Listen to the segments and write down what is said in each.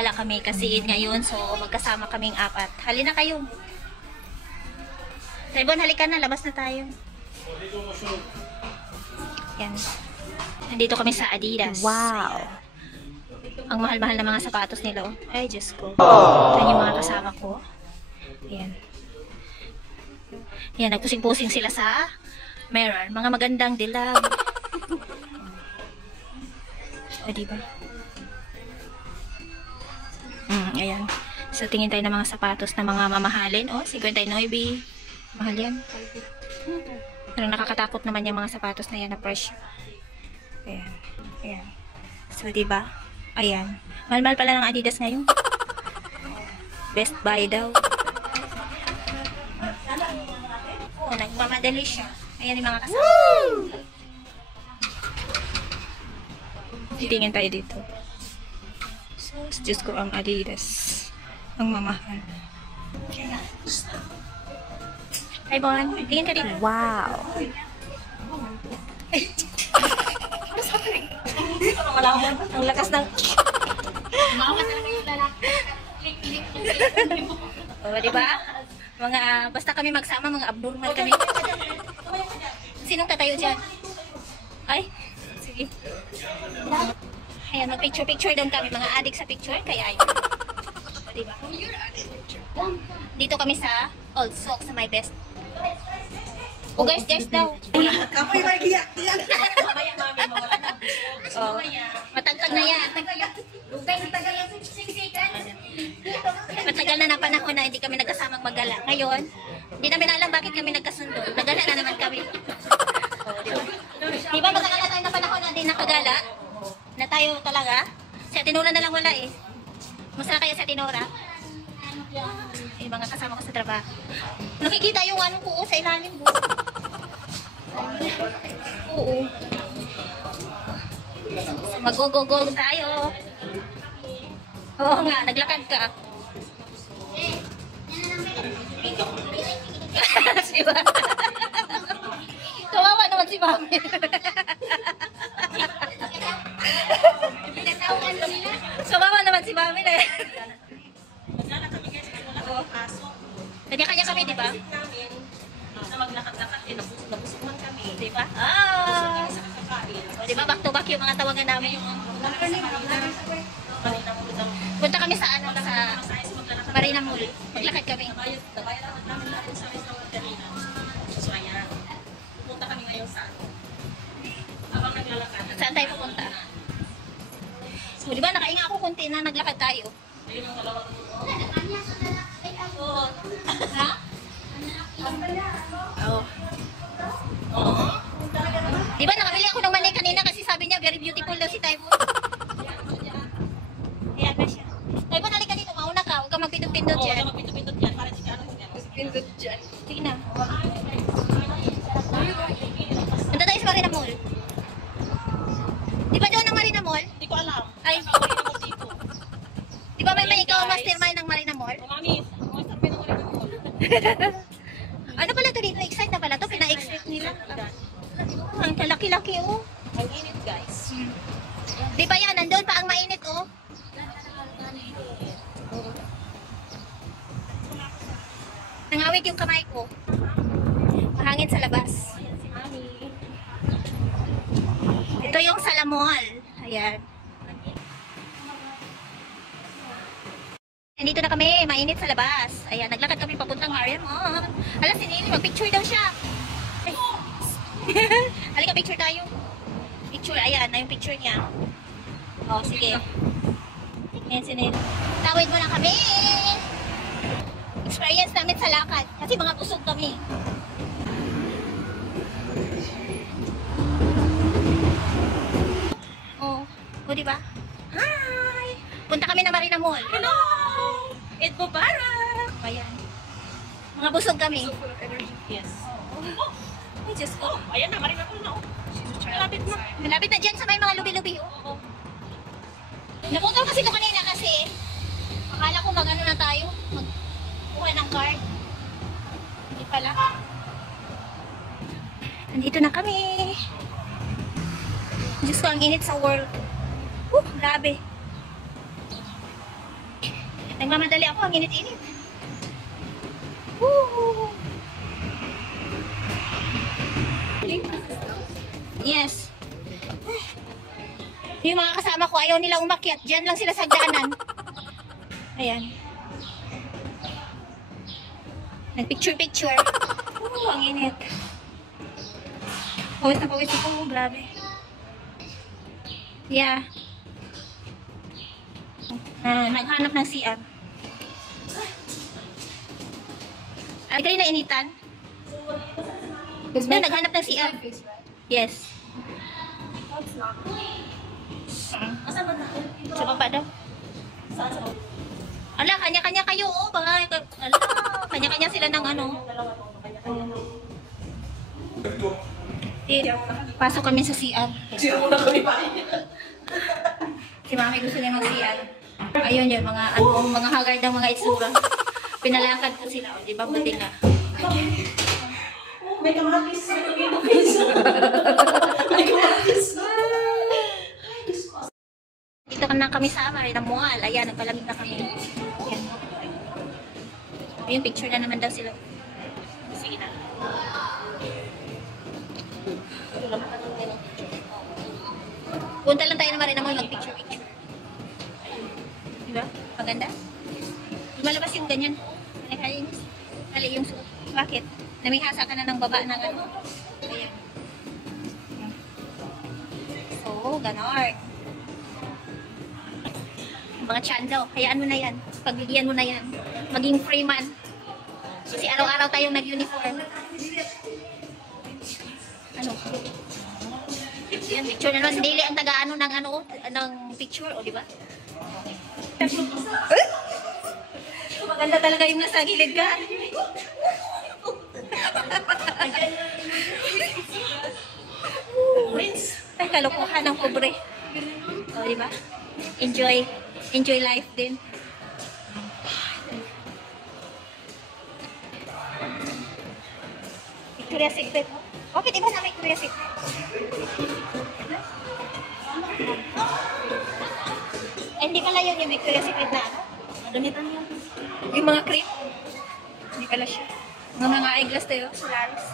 Gagala kami kasi ngayon, so magkasama kaming apat. Halina kayo. Taibon, halika na, labas na tayo. Yan. Nandito kami sa Adidas. Wow. Ang mahal-mahal na mga sapatos nila. Oh. Ay, Diyos ko. Ito yung mga kasama ko. Ayan. Ayan, nagpusing-pusing sila sa mirror. Mga magandang dilag. O, diba? Ayan. So, tingin tayo ng mga sapatos na mga mamahalin. O, 59. Mahal yan. Pero nakakatakot naman yung mga sapatos na yan na presyo. Ayan. Ayan. So, diba? Ayan. Mahal-mahal pala ng Adidas ngayon. Best buy daw. Oh, nagmamadali siya. Ayan yung mga kasama. Titingin tayo dito. So, Diyos ko ang Adidas. Ang mamahal. Hi, Bon. Tingin ka dito. Wow. Ang lakas ng... O, diba? Mga, basta kami magsama, mga abnormal kami. Sinong tatayo dyan? Ay, sige. Ayan, mag-picture-picture doon kami. Mga adik sa picture, kaya ayun. O, diba? Dito kami sa Old Sock, sa my best. O, guys daw. Kapoy magiyak yan. Oh, matagtag na yan. Matagal na ng panahon na hindi kami nagkasamang maggala. Ngayon, hindi namin alam bakit kami nagkasundo. Nagala na naman kami. Oh, diba? Diba matagal na tayo na panahon na hindi nakagala? Na tayo talaga? Si Atinora na lang wala eh. Musta na kaya si Atinora? Yung mga kasama ko sa trabaho. Nakikita yung ano ko sa ilalim mo. Oo. Mag-go-go-go tayo. Oo nga, naglakad ka. Diba? Kawawa naman si Mami. Kawawa naman si Mami na. Kanya-kanya kami, di ba? Na maglakad-lakad, nabusog man kami. Di ba? Ah! O, di ba? Back to back yung mga tawagan namin. Punta kami sa ano, sa Marina Mall. Maglakad kami. Nabayaran namin natin sa restaurant kanina. So, ayan. Pupunta kami ngayon sa habang naglalakad. Saan tayo pupunta? So, di ba? Nakainga ako kunti na naglakad tayo. Ayun yung dalawang Ha? Oo. Oo. Di ba nakabili ako ng mani kanina kasi sabi niya very beautiful daw si Taibo. Ayan na siya. Taibo, nalika dito. Mauna ka. Huwag ka magpindot-pindot Oo, dyan. magpindot-pindot yan. Para si Kano yan. Pindot dyan. Sige na. Punta tayo sa Marina Mall. Di ba doon ang Marina Mall? Hindi ko alam. Ay. Dito. Di ba may ikaw mastermind ng Marina Mall? O, mami. Master mo ng ulit mo. Ano pala to dito? Excite na pala to. Pina-excite nila. Ang kalaki-laki oh. Ang init, guys. Di ba yan? Nandun pa ang mainit oh. Nangawit yung kamay ko. Mahangin sa labas. Ito yung Salamol. Ayan. Nandito na kami, mainit sa labas. Ayan, naglakad kami papuntang Mariam. Oh. Alam, si Nini, mag-picture daw siya. Ay. Halika, picture tayo. Picture, ayan, na yung picture niya. Oh, sige. Ayan si Nini. Tawid mo na kami. Experience namin sa lakad. Kasi mga busog kami. Oh, o diba? Hi! Punta kami na Marina Mall. Hello! Eid Mubarak! Ayan. Mga busog kami. Full of energy. Yes. Ay, Diyos ko. Oh, ayan na. Marina ko na. Malapit na. Malapit na dyan sa may mga lubi-lubi. Oh. Naputol kasi ito kanina kasi akala ko mag-ano na tayo. Magkuha ng card. Hindi pala. Nandito na kami. Diyos ko, ang init sa world. Grabe. Nagmamadali ako, ang init-init. Woo! Yes. Yung mga kasama ko, ayaw nila umakyat. Diyan lang sila sa hagdanan. Ayan. Nag-picture-picture. Ang init. Pawis na pawis ako. Grabe. Yeah. Naghanap ng CR. Ay, kayo nainitan? Na, naghanap ng CR. Yes. Asan ba na? Sa baba daw. Saan sa Ala, kanya-kanya kayo. Oh, ala, kanya-kanya sila ng ano. Pasok kami sa CR. Sino na kami pa? Si Mami gusto niya mag-CR. Ayun yun, mga hagard ng mga itsura. Pinalakad ko sila. O, di ba? Buti nga. May kamatis. May kamatis. May kamatis. Ay, Diyos ko. Dito na kami sa Marina Mall. Ayan, nagpalamig na kami. Ayan. Ayun, picture na naman daw sila. Sige na. Punta lang tayo na Marina Mall, mag-picture-picture. Diba? Maganda? Lumalabas yung ganyan. Mali yung suot. Bakit? Namihasa ka na ng baba ng ano. Ayan. So, ganon. Mga chan daw, hayaan mo na yan. Pagbigyan mo na yan. Maging free man. Kasi araw-araw tayong nag-uniform. Ano? Yan, picture na naman. Si Daily ang taga-ano ng ano, ng picture, o diba? Maganda talaga yung nasa gilid ka. Ay, kalokohan ng pobre. O, diba? Enjoy. Enjoy life din. Victoria's Secret. Okay, diba na may Victoria's Secret? Ay, hindi pala yun yung Victoria's Secret na ano? Gamitan niya. Yung mga cream. Hindi pala siya. Mga eyeglass tayo, Solaris.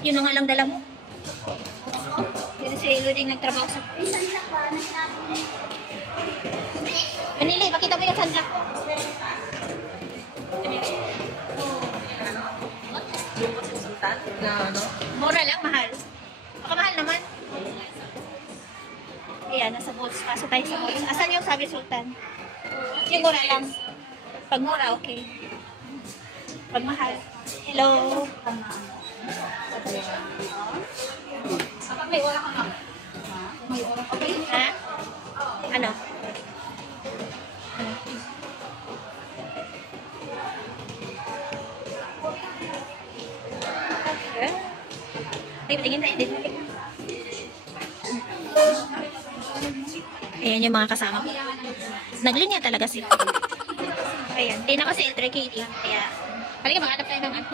Yun ang alang dala mo. Dito si Luding nagtrabaho sa... Manili, pakita mo yung sunblock ko. Na ano? Mura lang, mahal. Baka mahal naman. Ayan, nasa boats. Pasok tayo sa boats. Asan yung sabi Sultan? Yung mura lang. Pag mura, okay. Pag mahal. Hello. May oras ka na. May oras ka. Ha? Ano? Ay, patingin tayo din. Ayan yung mga kasama ko. Naglinya talaga sila. Ayan, hindi na kasi LTRKD. Kaya, halika maghanap tayo ng ano.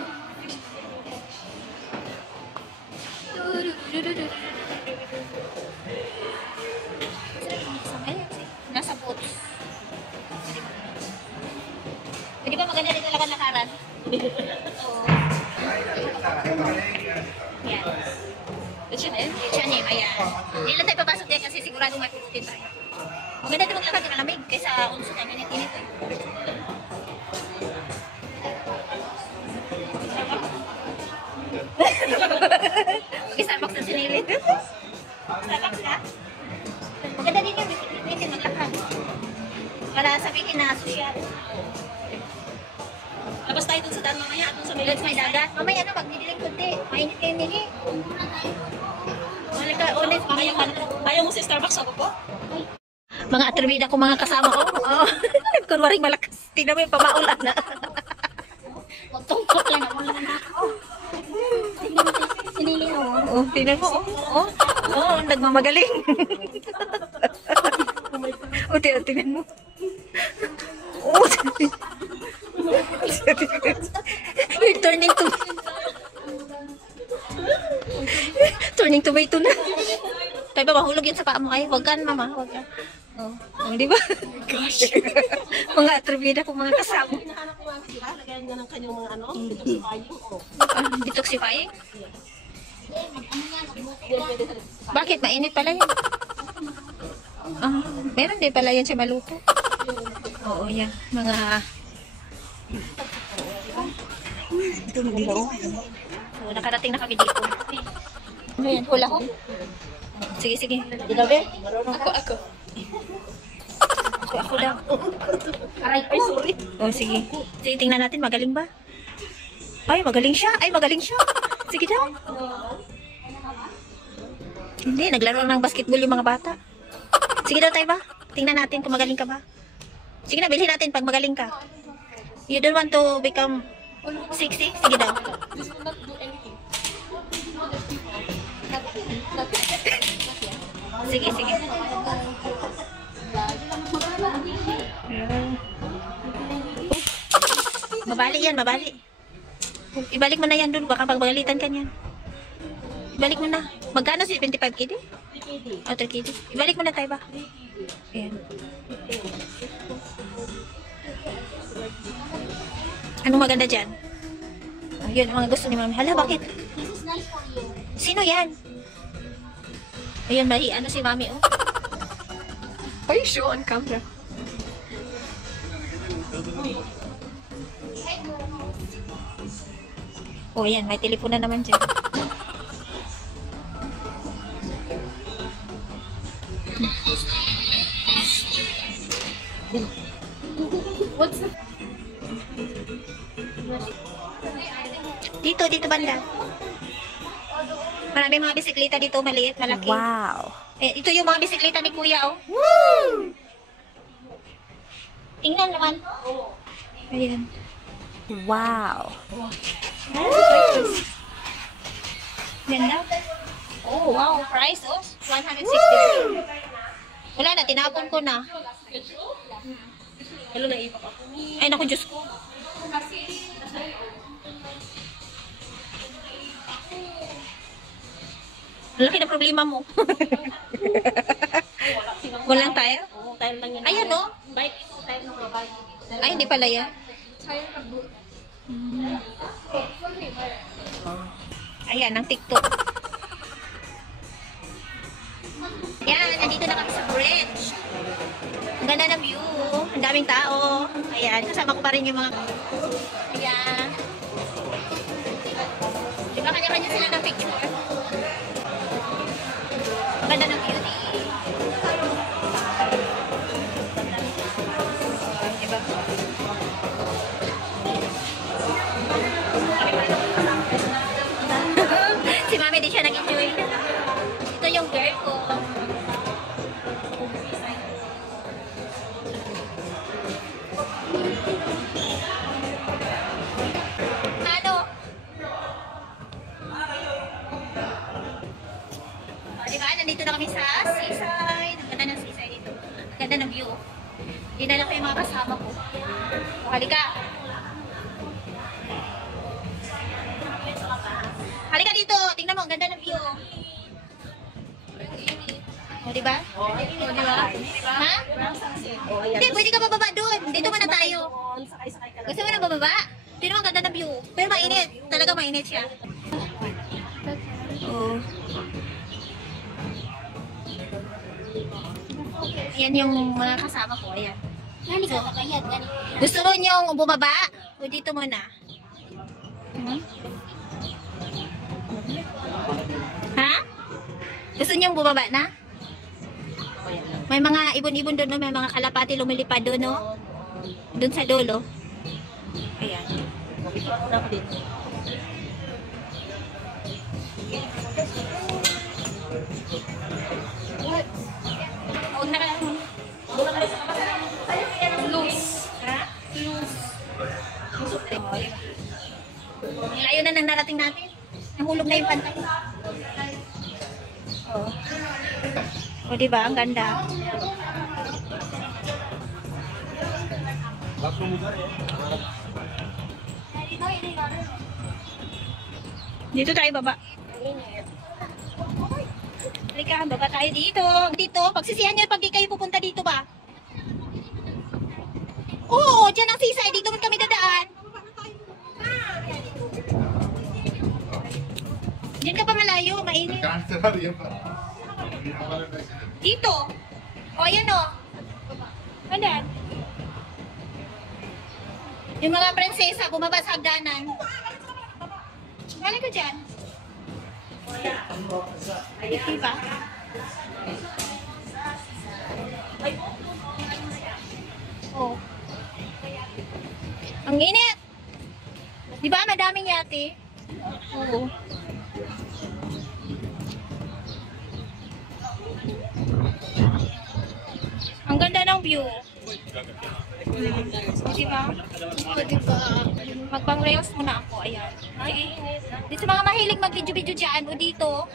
Nasa boats. Hindi ba maganda rin talaga lakaran? Oo. Ayan. H&M, ayan. Hindi lang tayo papasok dyan kasi sigurado may pulutin tayo. Maganda din maglakad ng malamig kaysa unso na init-init eh. Mag-Starbucks na sinilid. Starbucks na? Maganda din yung bitin maglakad. Para sabihin na social. Labas tayo dun sa daan mamaya at dun sa Let's may dagat. Mamaya na, magdidilig kunti. Mainit kayo nili. Malika, honest, mamaya ka na. Ayaw mo si Starbucks ako po? Mga atribida ko, mga kasama ko. Oh. Kunwaring malakas. Tingnan mo yung pamaulan na. Magtungkot lang ako lang na ako. Sinili mo. Oh, tingnan mo. Oh, oh, nagmamagaling. Oh, tingnan mo. Oh, you're turning daming tomato na. Tayo ba, mahulog yun sa paa mo. Ay, wag ka, mama. Wag ka. Oh, di ba? Gosh. Mga atribida ko, mga kasama. Hinahanap ko nga sila, lagayan nga ng kanyang mga ano, Detoxifying? Bakit? Mainit pala yan. Ah, meron din pala yan siya maluto. Oo, yan. Mga... Ito maganda oh. So, nakarating na kami dito. Ano yan? Hula ho? Sige, sige. Gabi? Ako. Ako daw. Aray, ay sorry. Oh, sige. Sige, tingnan natin. Magaling ba? Ay, magaling siya. Sige daw. Hindi, naglaro ng basketball yung mga bata. Sige daw, tayo ba? Tingnan natin kung magaling ka ba. Sige na, bilhin natin pag magaling ka. You don't want to become sexy? Sige daw. Sige, sige. Mabali yan, mabali. Ibalik mo na yan dun, baka pagbagalitan ka niyan. Ibalik mo na. Magkano si 25 KD? 3 KD. Ibalik mo na tayo ba? Ayan. Anong maganda dyan? Ayun, ang mga gusto ni mami. Hala, bakit? Sino yan? Ayun, mali. Ano si mami, oh? Are you sure on camera? Oh, yan. May telepon na naman dyan. What's the... Dito banda. Maraming mga bisikleta dito, maliit, malaki. Wow. Eh, ito yung mga bisikleta ni Kuya, oh. Woo! Tingnan naman. Ayan. Wow. Ganda. Oh, wow. Price, oh. 160. Wala na, tinapon ko na. Hello, naipa pa. Ay, naku, Diyos ko. Laki na problema mo. Walang tire? Oo, tayo lang yan. Ayan, no? Bike, tayo ng mga bike. Ay, hindi pala yan. Ayan, ang TikTok. Ayan, nandito na kami sa bridge. Ang ganda ng view. Ang daming tao. Ayan, kasama ko pa rin yung mga... Ayan. Diba kanya-kanya sila ng picture? Ang ganda ng beauty. Diba? Si Mami di siya nag-enjoy. Ito yung girl ko. Ano? Diba? Nandito na kami sa seaside. Ang ganda ng seaside dito. Ang ganda ng view. Dinala ko yung mga kasama ko. O, halika. Halika dito. Tingnan mo. Ang ganda ng view. O, diba? O, diba? Ha? Hindi, pwede ka bababa doon. Dito muna tayo. Sakay-sakay ka lang. Gusto mo na bababa? Tingnan mo, ang ganda ng view. Pero mainit. Talaga mainit siya. Oh. Yan yung mga kasama ko. Ayan. So, gusto mo niyong bumaba? O dito muna? Hmm? Ha? Gusto niyong bumaba na? May mga ibon-ibon doon, no? May mga kalapati lumilipad doon, no? Doon sa dulo. Ayan. Una ko dito. Huwag na ka. Doon ka rin sa kapatid. Loose. Ha? Loose. Ang layo na nang narating natin. Nahulog na yung pantay. Oh. O, diba? Ang ganda. Dito tayo baba. Halika, baba tayo dito. Dito, pagsisihan nyo pag di kayo pupunta dito ba? Oo, dyan ang sisay. Dito man kami dadaan. Diyan ka pa malayo, mainit. Dito. O, ayan o. Ayan. Yung mga prinsesa, bumaba sa hagdanan. Galing ka dyan. Diba? Oh. Ang init. Di ba madaming yate? Oo. Ang ganda ng view. Di ba? Magpang rails muna ako. Ayan. Ay, di sa mga mahilig mag-video-video dyan o dito.